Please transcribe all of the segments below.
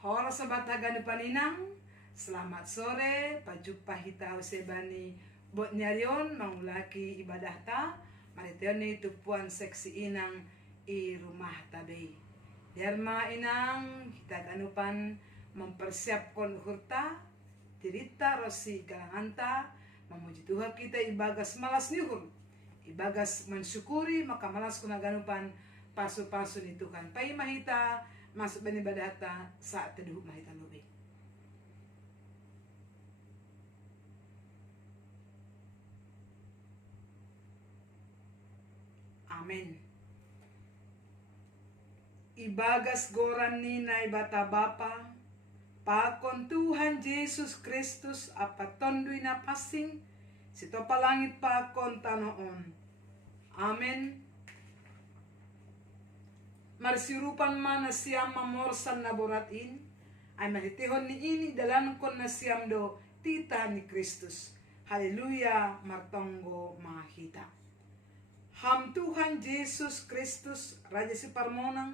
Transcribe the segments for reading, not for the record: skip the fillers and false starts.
Hora sabat haganu paninang, selamat sore, pajumpa hita usebani bot nyarion mangulaki ibadah ta, maritioni tupuan seksi inang i rumah tabe. Derma inang kita ganupan mempersiapkan hurta, tirita rosi galanganta, memuji Tuhan kita ibagas malas nyuhur, ibagas mensyukuri maka malas kuna ganupan pasu-pasu ni Tuhan. Pai mahita masuk benibadata saat teduh mahita lobe. Amin. Ibagas goran ni na ibata bapa, pakon Tuhan Yesus Kristus apa tondoy na pasing, sito palangit pakon tanoon. Amen. Marsirupan man na siyam mamorsan na boratin, ay mahitihon ni ini dalan kon na siyam do tita ni Kristus. Haleluya, martonggo mahita. Ham Tuhan Yesus Kristus, Raja si Parmonang,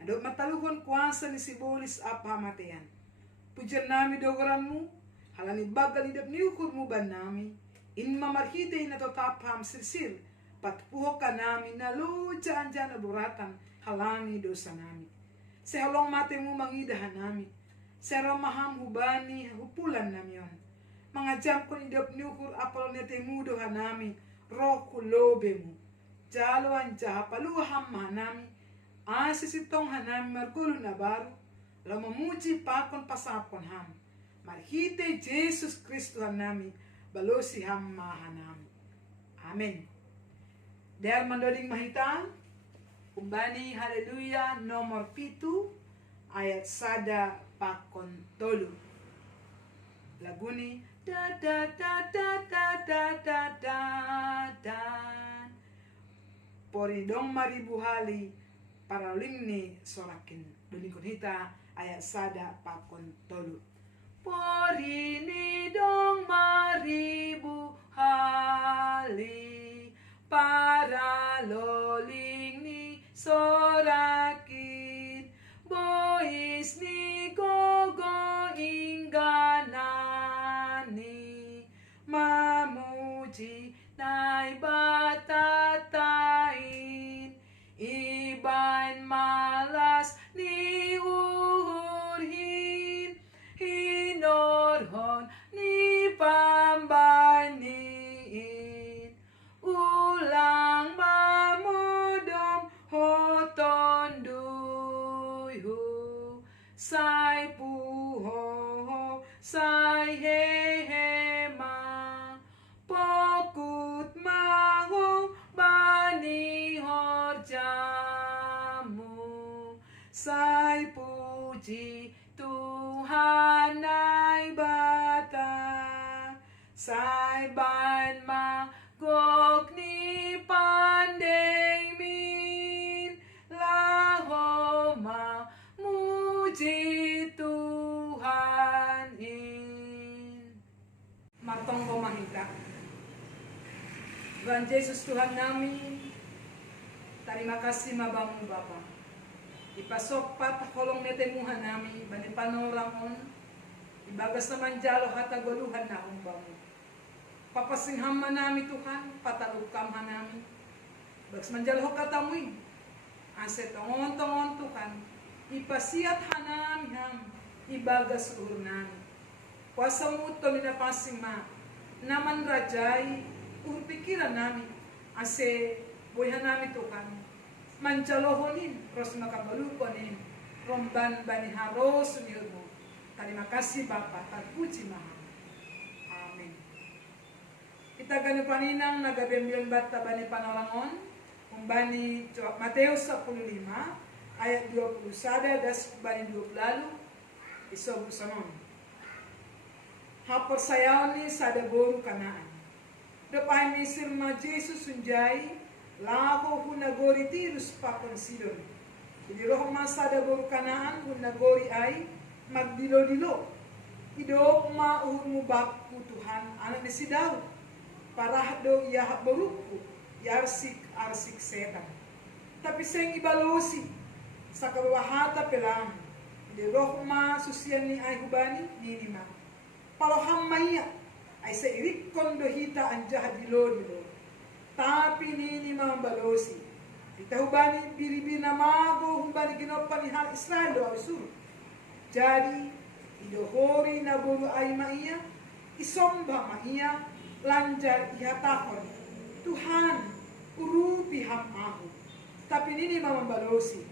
nadok mataluhon kuasa ni si bolis apa matian. Pujan nami dogoranmu, halani bagal idap niukur mo ba nami, in mamarhite na totap ham sirsir, patpuho ka nami na lujan dyan na buratan, halangi dosa nami. Sa halong mate mo mangidahan nami, sa ramaham hubani hupulan nami yon. Mga jam kon idap niukur apal nete mudohan nami, roku lobe mo. Jalo ang jahapaluham manami, asisitong hanami margulo na baro, lamamuji pakon pasapon ham. Marhite Jesus Kristo hanami, balosi ham mahanami. Amen. Dahil mandoling mahita, kumbani haleluya nomor 7 ayat sada pakon tolu. Laguni da da da da da da da da da. Poridong maribuhali paraling ni sorakin. Dolingkon hita ayat sada pakon tolu. Porini dong maribuhali paraloling ni sorakin. Bois ni gogo ingganani mamuji nai batatain iban malas ni uhurhin hinorhon ni pambaniin ulang mamudom hoton duyhu sai puho sai hehema pokut mahong bani horjamu sai puji Tuhan ay bata sai ban magok ni pandai min lahoma muji Tuhan in. Matonggo mahita. Tuhan Yesus Tuhan namin, terima kasih mabamu Bapa. Ipasok pat kolong netemuhan namin, bani panoramon, ibagas naman jalo hatagoluhan na umbamu. Papasingham man namin Tuhan, patalukam han namin. Bagas manjalo katamuin, ase tongon-tongon Tuhan, ipasiat hanam ham, ibagas urunan. Kuasa mo ito minapasing ma, naman rajay, pikiran namin, ase buhay namin Tuhan. Manjalohonin, ros makabalukonin, romban bani haros unilmo. Terima kasih Bapa, terpuji mahal. Amin. Kita gani paninang nagabembion bata bani panorangon, kumbani Mateus 15, ayat 20 sada das bani 20 lalu, isobu sanon. Hapor sayaw ni sada boru kanaan. Dapay misir ma Jesus sunjay, lako hunagori tirus pakon sidon. Jadi roh masa ada boru kanaan hunagori ay magdilo-dilo. Ido ma uhurmu bakku Tuhan anak ni si Daud. Parahdo iya boruku arsik setan. Tapi seng ibalosi sa kabawahata pelang Di rohma susian ni ay hubani ninima. Paloham maya ay sa irik kondo hita ang jahat dilo. Tapi ninima balosi. Kita hubani biribi na mago hubani ginopan ni hal Israel do ay sur. Jadi idohori na bulu ay maiya, isomba maiya, lanjar ihatahon. Tuhan urupi ham aku. Tapi ninima membalosi.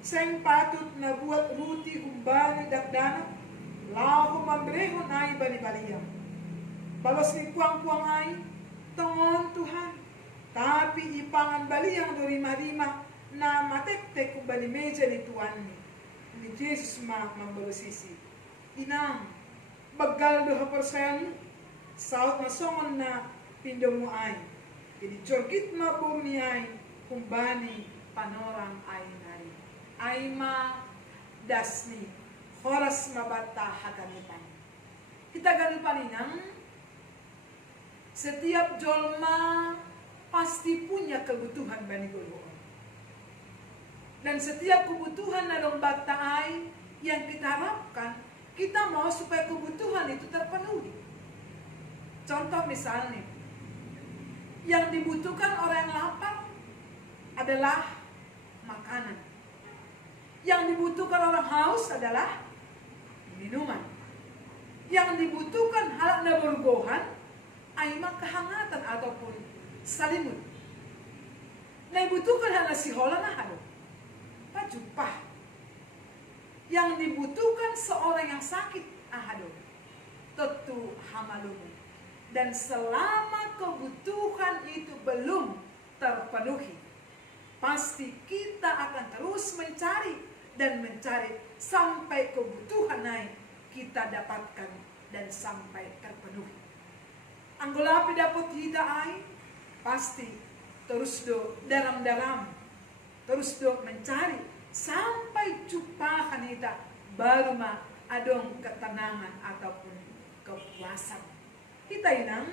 Seng patut na buat ruti humbani dakdana, lau mambrehon ay bali-baliyam. Balos ni kuang-kuang ay, tongon Tuhan. Tapi ipangan baliyang do rima-rima na matek-tek kumbani meja ni Tuhan ni. Ni Jesus mambalosisi. Inang, bagal do hapersayan, saot masongon na pindo mo ay. Jadi jorgit mabur ni ay, kumbani panorang ay nai. Aima dasni horas mabata haganipan. Kita ganipan inang, setiap jolma pasti punya kebutuhan bani golongan. Dan setiap kebutuhan na dong bata ay yang kita harapkan, kita mau supaya kebutuhan itu terpenuhi. Contoh misalnya, yang dibutuhkan orang yang lapar adalah makanan. Yang dibutuhkan orang haus adalah minuman. Yang dibutuhkan hal na bergohan ay kehangatan ataupun salimut. Na dibutuhkan hal na sihola na halo. Pajupah. Yang dibutuhkan seorang yang sakit ahado. Tentu hamalumu. Dan selama kebutuhan itu belum terpenuhi, pasti kita akan terus mencari dan mencari sampai kebutuhan naik kita dapatkan dan sampai terpenuhi. Anggolapi dapat kita ay, pasti terus do dalam-dalam, terus do mencari sampai cupahan kita baru ma adong ketenangan ataupun kepuasan. Kita inang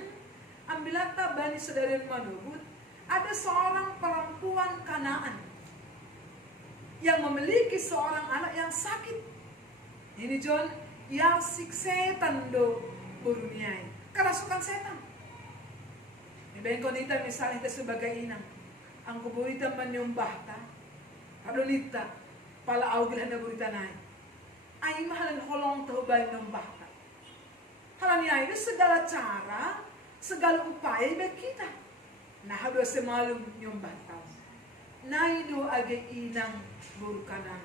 ambilata bani saudara manubut, ada seorang perempuan Kanaan yang memiliki seorang anak yang sakit. Ini John, yang setan do buruniai, kerasukan setan. Ibang konita misalnya kita sebagai inang, ang kuburita menyumbah ta, kadonita, pala augil handa burita naik. Ay mahalan holong tahu bayi nyumbah ta. Halanya itu segala cara, segala upaya bagi kita. Nah, habis semalum nyumbah tahu. Naido age inang burkanan.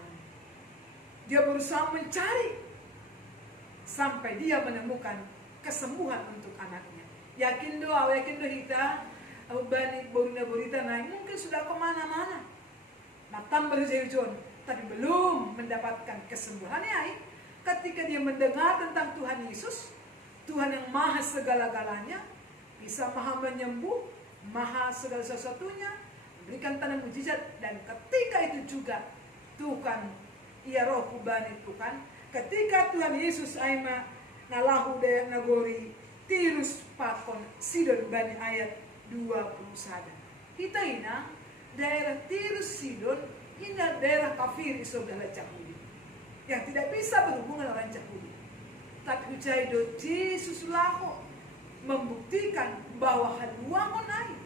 Dia berusaha mencari sampai dia menemukan kesembuhan untuk anaknya. Yakin do kita, bani borina borita naik mungkin sudah kemana-mana. Matam berjauh, tapi belum mendapatkan kesembuhan. Ketika dia mendengar tentang Tuhan Yesus, Tuhan yang maha segala-galanya, bisa maha menyembuh, maha segala sesuatunya, berikan tanda mujizat. Dan ketika itu juga Tuhan ia roh kubani Tuhan, ketika Tuhan Yesus aima nalahu daya nagori tirus pakon Sidon bani ayat 21. Kita ina daerah Tirus Sidon ina daerah kafir isogala Yahudi yang tidak bisa berhubungan orang Yahudi. Tapi ujaido Yesus laho membuktikan bahwa haluangon naik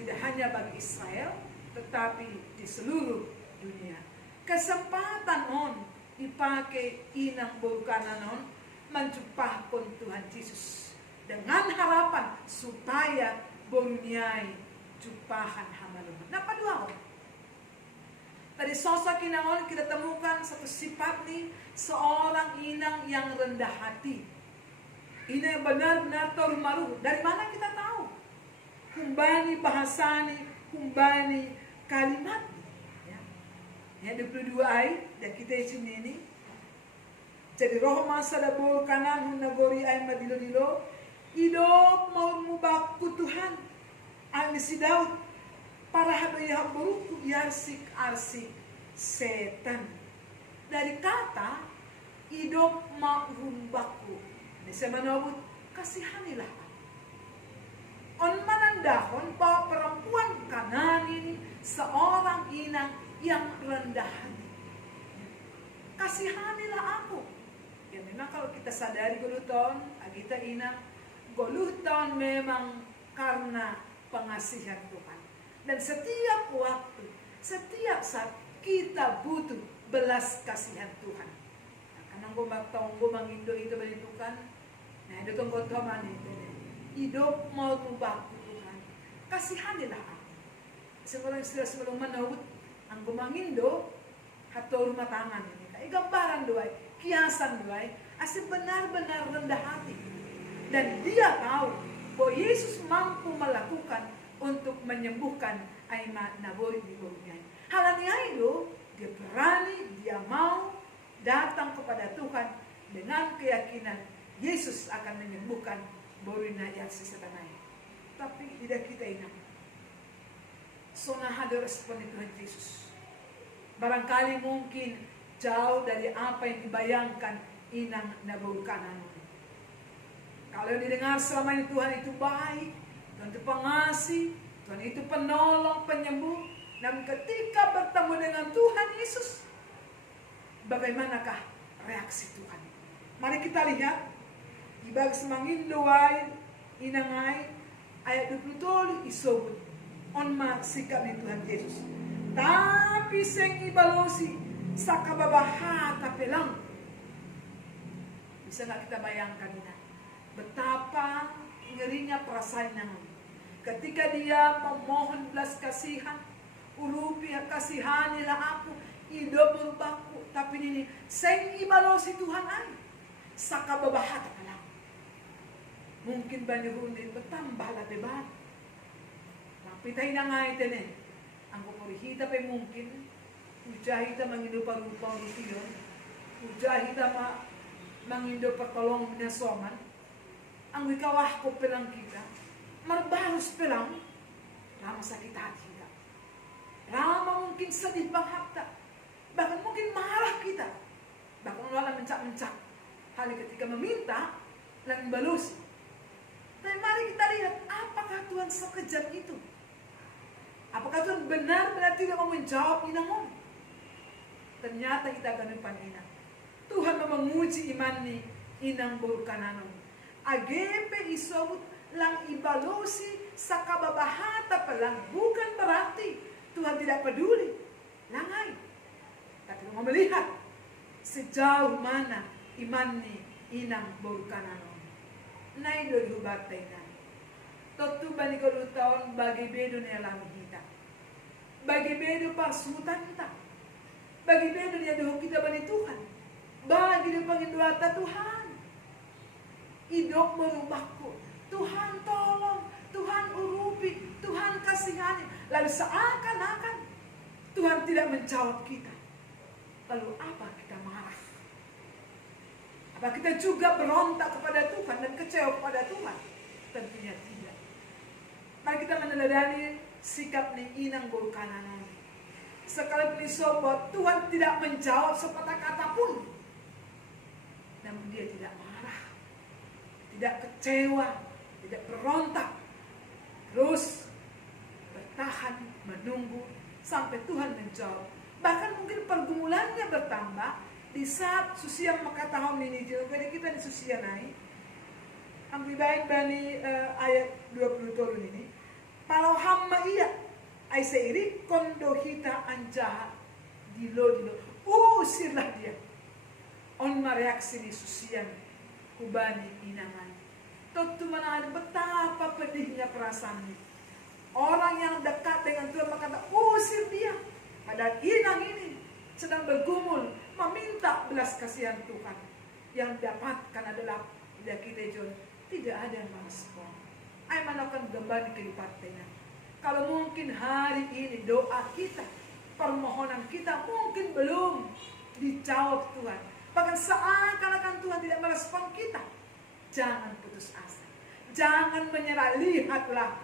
tidak hanya bagi Israel tetapi di seluruh dunia. Kesempatan on dipakai inang burkananon menjupahkan Tuhan Yesus dengan harapan supaya boruniai jupahan hamalun. Napa dua? Tadi sosok inangon kita temukan satu sifat nih, seorang inang yang rendah hati. Inang yang benar-benar torumaruh. Dari mana kita tahu? Kumbani bahasani, kumbani kalimat. Yang 22 ayat dan kita di sini ini. Jadi roh masa dabur kanan hunagori ay madilo-dilo. Idop mau mubakku Tuhan. Ang si Daud para hadoyah buruk yarsik arsik setan. Dari kata idop mau humbaku. Ini saya menobut kasihanilah. On menandahkan bahwa perempuan Kanaan ini seorang inang yang rendah hati. kasihanilah aku. Ya memang kalau kita sadari goluton, kita inang goluton memang karena pengasihan Tuhan. Dan setiap waktu, setiap saat kita butuh belas kasihan Tuhan. Nah, karena gue mangindo itu beritukan, nah itu tunggu Tuhan itu. Hidup mau mubahku Tuhan, kasihanilah aku. Sebelum menawut, ang gumangindo, hato rumah tangan ini. Kayak gambaran doai, kiasan doai, asli benar-benar rendah hati. Dan dia tahu bahwa Yesus mampu melakukan untuk menyembuhkan Aima Nabori di bawahnya. Halanya itu, dia berani, dia mau datang kepada Tuhan dengan keyakinan Yesus akan menyembuhkan Borina yang sesetanai. Tapi tidak kita ingat. Sona ada respon Tuhan Yesus. Barangkali mungkin jauh dari apa yang dibayangkan inang Nabori kanan. Kalau didengar selama ini Tuhan itu baik, Tuhan itu pengasih, Tuhan itu penolong, penyembuh. Dan ketika bertemu dengan Tuhan Yesus, bagaimanakah reaksi Tuhan? Mari kita lihat di bagian semangin doai inangai ayat 20 isobut onma sikap ni Tuhan Yesus. Tapi seng ibalosi sakababaha tapelang. Bisa nggak kita bayangkan ini? Betapa ngerinya perasaan yang ketika dia memohon belas kasihan, urupi kasihanilah aku, hidup berubahku. Tapi ini seng ibalosi Tuhan ay, sakababaha tapelang. Mungkin banyak hundin bertambahlah beban. Tapi tayo na nga ito na. Ang pupurihita pa mungkin, ujahita mangindo parupang rutiyon, ujahita mangindo patolong na soman, ang wikawah ko pelang kita, marbalos pelang, lama sakit hati kita. Lama mungkin sedih banghapta, bahkan mungkin marah kita, bahkan wala mencak-mencak. Hal ketika meminta, lang balus. Tapi mari kita lihat, apakah Tuhan sekejam itu? Apakah Tuhan benar-benar tidak mau menjawab inangom? Ternyata kita ganun panina. Tuhan mau menguji iman ni inang burkananon. Agepe isobut lang ibalosi sa kababahata pa lang. Bukan berarti Tuhan tidak peduli. Langay. Tapi mau melihat sejauh mana iman ni inang burkananon. Nay lulubatay na. Totu bani kolutaon bagi bedo ni alam kita. Bagi bedo pasutan kita. Bagi bedo ni aduh kita bani Tuhan. Bagi di pangindulata Tuhan. Hidup merubahku. Tuhan tolong. Tuhan urupi. Tuhan kasihani. Lalu seakan-akan Tuhan tidak menjawab kita. Lalu apa kita marah? Apa kita juga berontak kepada Tuhan dan kecewa kepada Tuhan? Tentunya tidak. Mari kita meneladani sikap ni inang burkananon. Sekalipun disobot, Tuhan tidak menjawab sepatah kata pun. Namun dia tidak marah, tidak kecewa, tidak berontak. Terus bertahan, menunggu sampai Tuhan menjawab. Bahkan mungkin pergumulannya bertambah di saat susia makatahon ini juga kita di susia naik. Ang baik bani ayat 20 ini. Kalau hamba iya ay seiri kondo hita anja dilo usirlah dia. On mereaksi ni susian kubani inangan. Tentu mana betapa pedihnya perasaan ini. Orang yang dekat dengan Tuhan berkata usir dia. Padahal inang ini sedang bergumul meminta belas kasihan Tuhan. Yang dapatkan adalah tidak kita John. Tidak ada yang merespon. Ay melakukan kembali kelipatnya. Kalau mungkin hari ini doa kita, permohonan kita mungkin belum dijawab Tuhan. Bahkan seakan-akan Tuhan tidak merespon kita. Jangan putus asa. Jangan menyerah. Lihatlah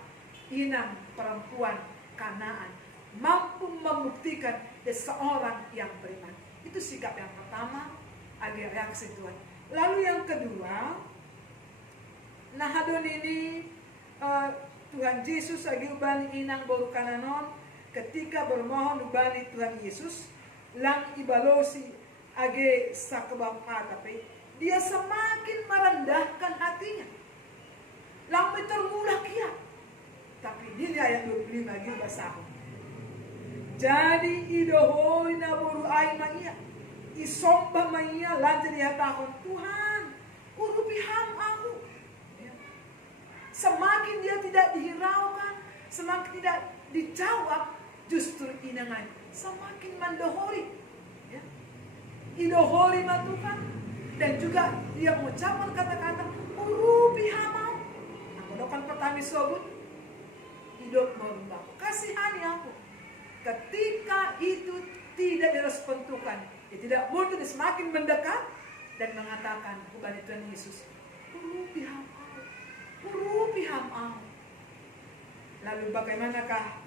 inang perempuan Kanaan mampu membuktikan dia seorang yang beriman. Itu sikap yang pertama, ada reaksi Tuhan. Lalu yang kedua, nahadon ini Tuhan Yesus lagi ubani inang burkananon ketika bermohon ubani Tuhan Yesus lang ibalosi age sakabapa, tapi dia semakin merendahkan hatinya. Lambe termulah kia. Tapi ini ayat 25 lagi bahasa. Jadi idohoi na boru ay maiya. Isomba maiya lanjut dihatakon, Tuhan, urupi ham aku. Ya. Semakin dia tidak dihiraukan, semakin tidak dijawab, justru inangan semakin mendohori. Ya. Idohori ma Tuhan. Dan juga dia mengucapkan kata-kata urupi hamau. Aku dokan petani sobut hidup merubah. Kasihani aku. Ketika itu tidak direspon Tuhan, dia tidak mundur, dia semakin mendekat dan mengatakan kepada Tuhan Yesus, urupi hamau, urupi hamau. Lalu bagaimanakah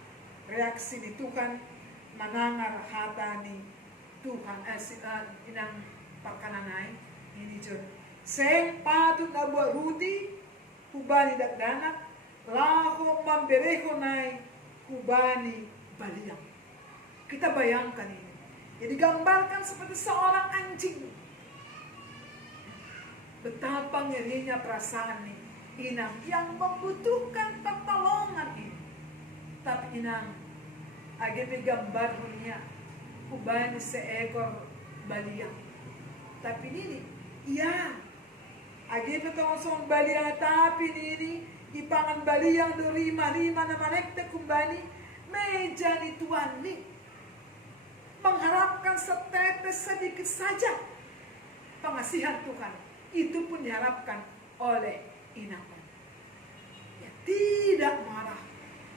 reaksi di Tuhan menangar hatani Tuhan inang perkananai ini John. Seng patut na buat ruti kubani dakdanak lako mambereho nai kubani baliang. Kita bayangkan ini. Jadi gambarkan seperti seorang anjing. Betapa ngerinya perasaan ini. Inang yang membutuhkan pertolongan ini. Tapi inang agak gambar dunia kubani seekor baliang. Tapi ini iya agak ketong baliang tapi ini ipangan baliang do rima na manekte kumbani meja ni Tuhan ni mengharapkan setetes sedikit saja pengasihan Tuhan. Itu pun diharapkan oleh inang. Dia tidak marah,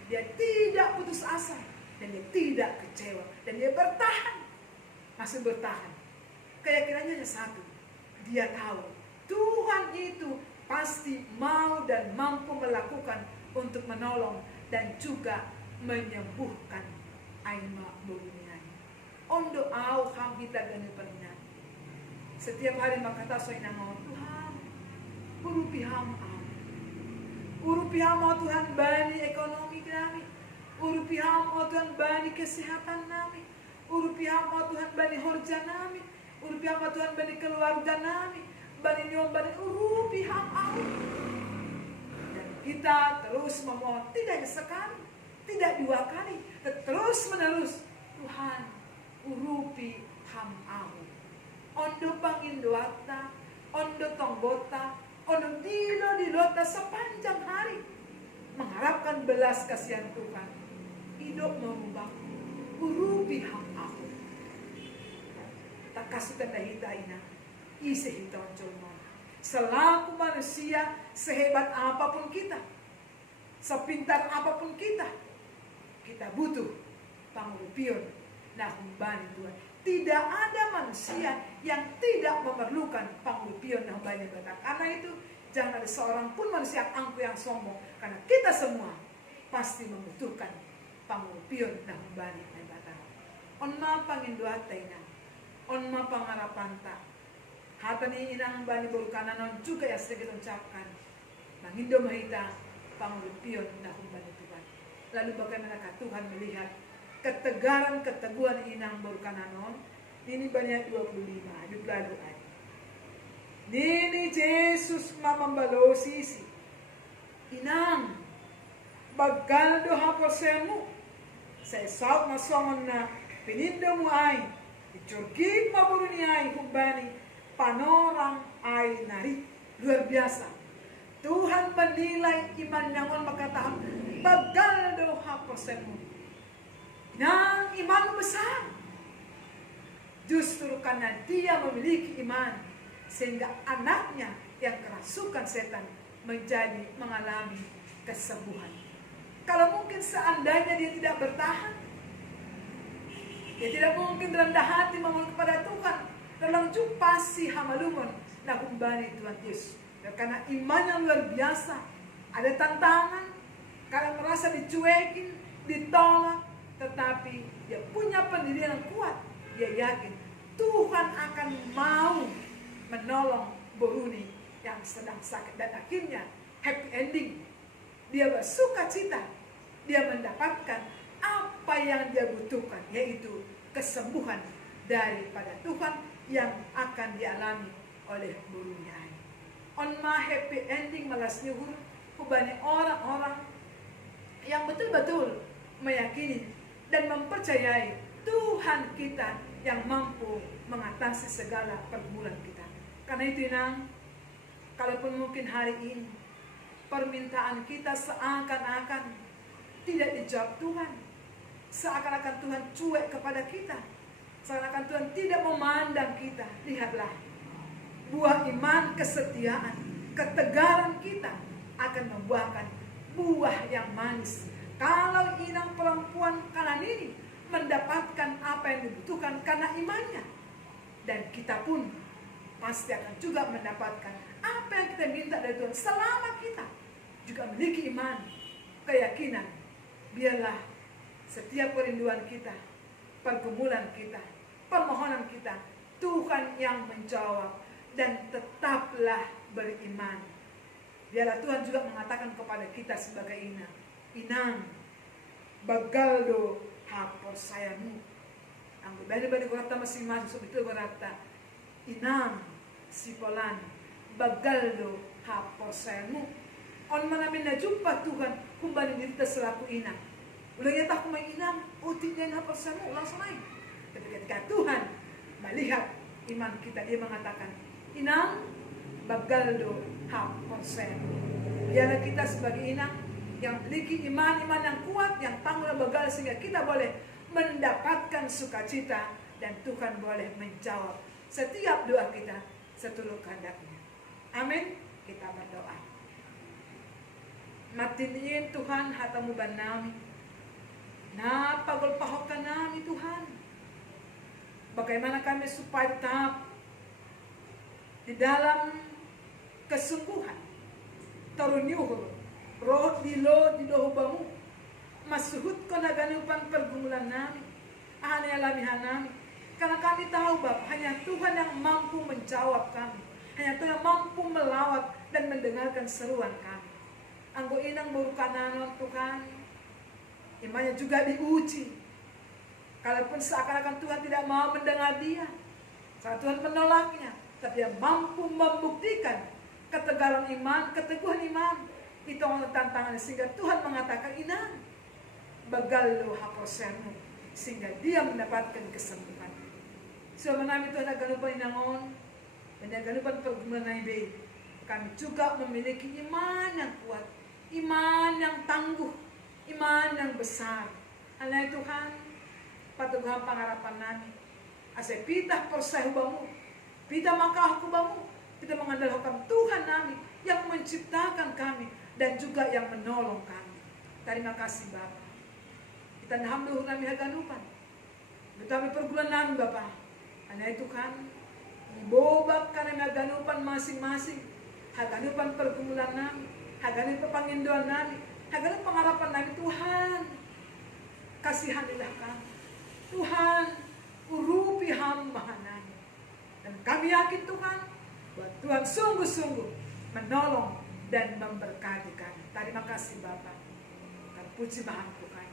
dia tidak putus asa, dan dia tidak kecewa, dan dia bertahan, masih bertahan. Keyakinannya hanya satu, dia tahu Tuhan itu pasti mau dan mampu melakukan untuk menolong dan juga menyembuhkan aima bulunya. Ondo au ham kita gani paninan. Setiap hari makata so inang Tuhan, urupi ham au. Urupi ham au Tuhan bani ekonomi kami. Urupi ham au Tuhan bani kesehatan kami. Urupi ham au Tuhan bani horja kami. Urupi ham au Tuhan bani keluarga kami. Bani nyom bani urupi ham au. Dan kita terus memohon, tidak sekali, tidak dua kali, terus menerus. Tuhan, urupi ham au. Ondo pangin doata, ondo tonggota, ondo dilota sepanjang hari. Mengharapkan belas kasihan Tuhan. Hidup merubah, urupi ham au. Tak kasukan dahita ina, isi hiton colmon. Selaku manusia, sehebat apapun kita, sepintar apapun kita butuh pangurupion na humbani Tuhan. Tidak ada manusia yang tidak memerlukan pangurupion na humbani Tuhan. Karena itu jangan ada seorang pun manusia angku yang sombong, karena kita semua pasti membutuhkan pangurupion na humbani Tuhan. Onma panginduata ina, onma pangarapanta. Hata ni inang bani bulkananon juga ya sedikit ucapkan. Mangindo mahita pangurupion na humbani Tuhan. Lalu bagaimanakah Tuhan melihat ketegaran keteguhan inang bulkananon? Ini banyak 25 hidup lalu ay. Nini Jesus mamambalosi inang bagaldo haposemu sa isaw na songon na pinindo mo ay ichurkit maburo ni ay humbani panorang ay nari. Luar biasa. Tuhan menilai iman nyangon makatahap bagaldo haposemu. Nang iman besar. Justru karena dia memiliki iman, sehingga anaknya yang kerasukan setan mengalami kesembuhan. Kalau mungkin seandainya dia tidak bertahan, dia tidak mungkin rendah hati memohon kepada Tuhan. Dalam jumpa si hamalumon na kumbani Tuhan Yesus. Karena iman yang luar biasa, ada tantangan, karena merasa dicuekin, ditolak, tetapi dia punya pendirian yang kuat. Dia yakin Tuhan akan mau menolong Boruni yang sedang sakit, dan akhirnya happy ending. Dia bersuka cita, dia mendapatkan apa yang dia butuhkan, yaitu kesembuhan daripada Tuhan yang akan dialami oleh burungnya. On ma happy ending malas nyuhur kubani orang-orang yang betul-betul meyakini dan mempercayai Tuhan kita yang mampu mengatasi segala pergumulan kita. Karena itu inang, kalaupun mungkin hari ini permintaan kita seakan-akan tidak dijawab Tuhan, seakan-akan Tuhan cuek kepada kita, seakan-akan Tuhan tidak memandang kita, lihatlah, buah iman, kesetiaan, ketegaran kita akan membuahkan buah yang manis. Kalau inang perempuan Kanaan ini mendapatkan apa yang dibutuhkan karena imannya, dan kita pun pasti akan juga mendapatkan apa yang kita minta dari Tuhan selama kita juga memiliki iman, keyakinan. Biarlah setiap perinduan kita, pergumulan kita, permohonan kita, Tuhan yang menjawab, dan tetaplah beriman. Biarlah Tuhan juga mengatakan kepada kita sebagai inang, inang, bagaldo hapor sayamu. Ang bani-bani kurata masing-masing, so itu kurata, inang, sipolan, bagaldo hapor sayamu. On manamin na jumpa Tuhan, kung bani dito selaku inang. Ulang yata kung may inang, uti din hapor sayamu, ulang samay. Tapi ketika Tuhan melihat iman kita, dia mengatakan, inang, bagaldo hapor sayamu. Biarlah kita sebagai inang yang memiliki iman-iman yang kuat, yang tangguh dan bagal, sehingga kita boleh mendapatkan sukacita, dan Tuhan boleh menjawab setiap doa kita seturut kehendaknya. Amin. Kita berdoa. Matiniin Tuhan hatamu ban nami, na pagulpahokan nami Tuhan, bagaimana kami supaya tetap di dalam kesungguhan, tarunyuhur, roh dilo didohubamu, masuhut ko na ganupan pergumulan namin, alamihan namin. Karena kami tahu Bapak, hanya Tuhan yang mampu menjawab kami, hanya Tuhan yang mampu melawat dan mendengarkan seruan kami. Anggo inang burukananon Tuhan, imannya juga diuji. Kalaupun seakan-akan Tuhan tidak mau mendengar dia, saat Tuhan menolaknya, tapi dia mampu membuktikan ketegaran iman, keteguhan iman. Itu tantangan, sehingga Tuhan mengatakan inang, bagallo haposenmu, sehingga dia mendapatkan kesembuhan. So menami Tuhan aganupan inangon, menaganupan pergumulan naibay. Kami juga memiliki iman yang kuat, iman yang tangguh, iman yang besar. Alay Tuhan, patughang pangarapan namin. Asay pitah persahubamu, pitah makahukubamu, kita mengandalkan Tuhan namin yang menciptakan kami dan juga yang menolong kami. Terima kasih Bapak. Kita nahamduh nami haganupan. Betami pergumulan namin Bapak. Alay Tuhan, ibobak karena haganupan masing-masing. Haganupan pergumulan namin, haganupan panginduan namin, haganupan pengarapan namin. Tuhan, kasihanilah kami. Tuhan, urupi hamba namin. Dan kami yakin Tuhan, bahwa Tuhan sungguh-sungguh menolong dan memberkati kami. Terima kasih Bapak. Dan puji bahan Tuhan.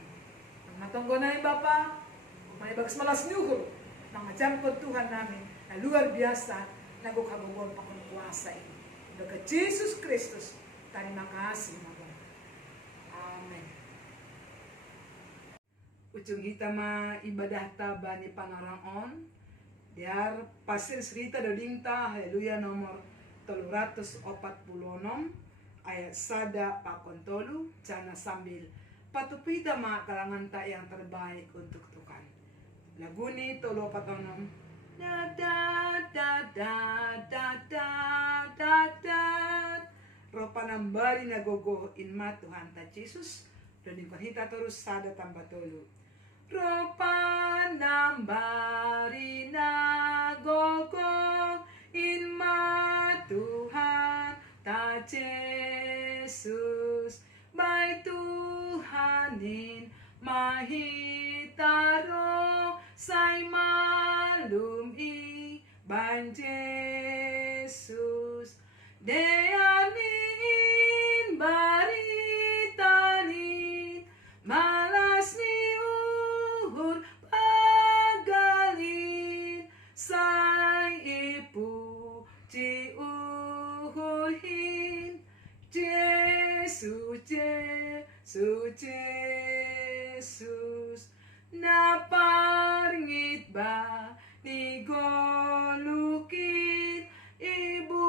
Matonggo namin Bapak, may bagas malas nyuhur, mengajampun Tuhan namin na luar biasa, nagukabugol pa kung kuasa ini. Daga Jesus Kristus, terima kasih Bapak. Amen. Ujung kita ma ibadah ta bani panarangon, diar pasir cerita dodingta, haleluya nomor 346, ayat sada pakontolu, jana sambil patupita ma kalangan ta yang terbaik untuk Tuhan. Lagu ni tolo patonom. Da da da da da da da da. Ropa nambari na gogo inma Tuhan ta Jesus. Doning hita terus sada tambah tolu. Ropa nambari na gogo inma Tuhan ta Jesus. By Tuhanin mahitaro say malum i ban Jesus. Deanin baritanin malas ni uhur pagalin say Jesus naparingit ba ni golukit ibu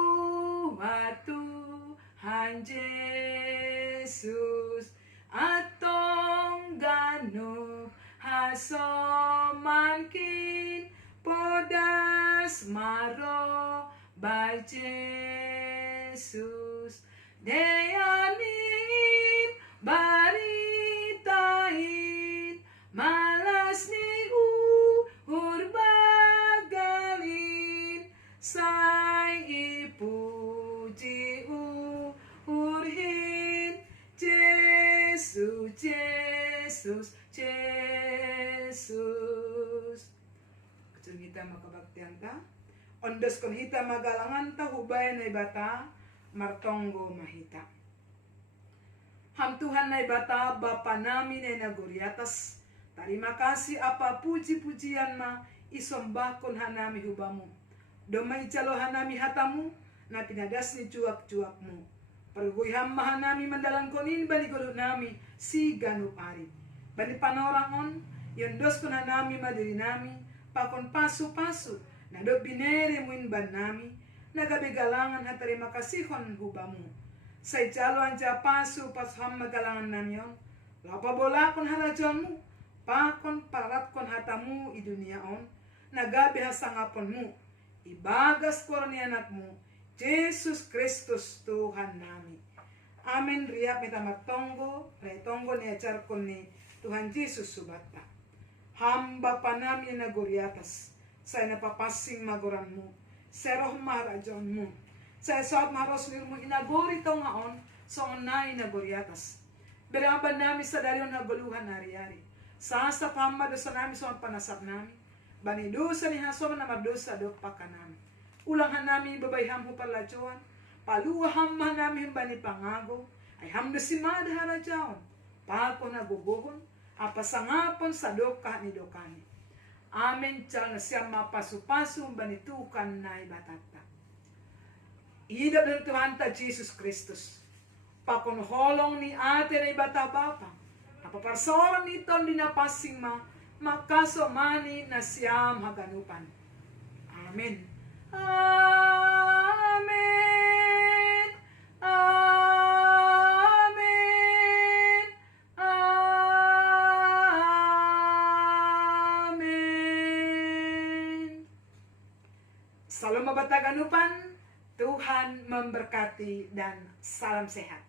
Tuhan Jesus atong gano hasomankin podas maro by Jesus dayanin baritain malas ni urbagalin say ipuji urhin Jesus Jesus Jesus kecil kita makabaktian ta ondos kon hita magalangan ta hubay na ibata martonggo mahita ham Tuhan na ibata Bapa namin ay naguriatas terima kasih apa puji-pujian ma isombah kon hanami hubamu domay icalo hanami hatamu na pinadas ni cuak-cuakmu perguy hamma hanami mandalan konin bani gulu nami si ganup ari bani panorangon yondos kon hanami madiri nami pakon pasu-pasu na do binere muin ban nami nagabigalangan ha terima kasihon hubamu say calo anja pasu pas ham magalangan namion lapa bola kon harajonmu pakon parat kon hatamu i dunia on nagabi hasangaponmu ibagas koron ni anakmu Jesus Kristus Tuhan nami amin riap meta matonggo retonggo ni ajar kon ni Tuhan Jesus subata hamba panami na guriatas saya napapasing magoranmu seroh marajonmu saya saat maros nirmu inagori tong haon so na inagoriatas beraban nami sa darion naguluhan hari-hari sasa pamba dosa nami so panasap nami bani dosa ni haso na madosa do pakanami ulangan nami babayham hu palajuan paluham nami bani pangago ay hamdo si madharajaon pako naguguhon apa sangapon sa doka ni dokani amen cal na siyang mapasu-pasu banitukan na ibatata idap ng Tuhan ta Jesus Kristus pakonholong ni ate na ibata bapa napaparsoran nito dinapasing makasomani na siyam haganupan amen amen amen amen salam mabata ganupan Tuhan memberkati dan salam sehat.